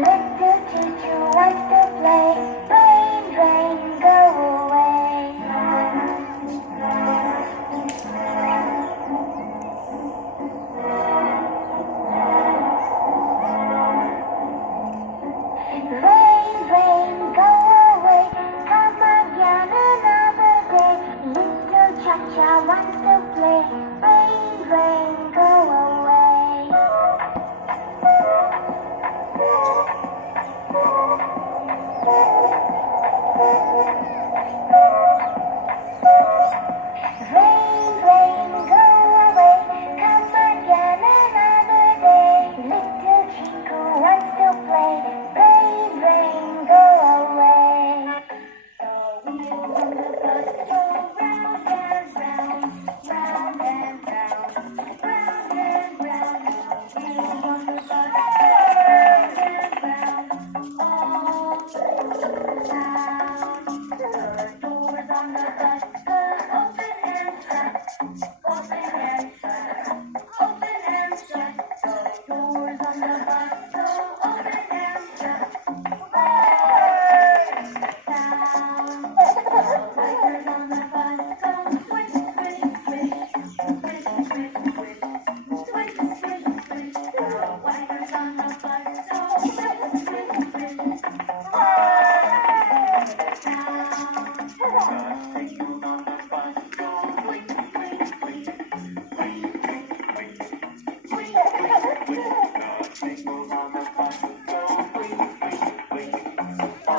Little teacher wants to play. Rain, rain, go away. Rain, rain, go away. Come again another day. Little cha-cha wants to play. Rain, rain, go away. Rain, rain, go away. Come again another day. Little Chico wants to play. Rain, rain, go away. The wheels on the bus go round and round, round and round, round and round. The wheels on the bus go round and round, all through town. The doors on the bus go open and shut, open and shut, open and shut. The doors on the bus go open and shut. Wipers on the bus go swish, swish, swish, swish, swish, swish, swish, swish, swish. The wipers on the bus go swish, swish, swish, signals on the bus go blink, blink, blink, blink, blink, blink, blink, blink, blink. The signals on the bus go blink, blink, blink. The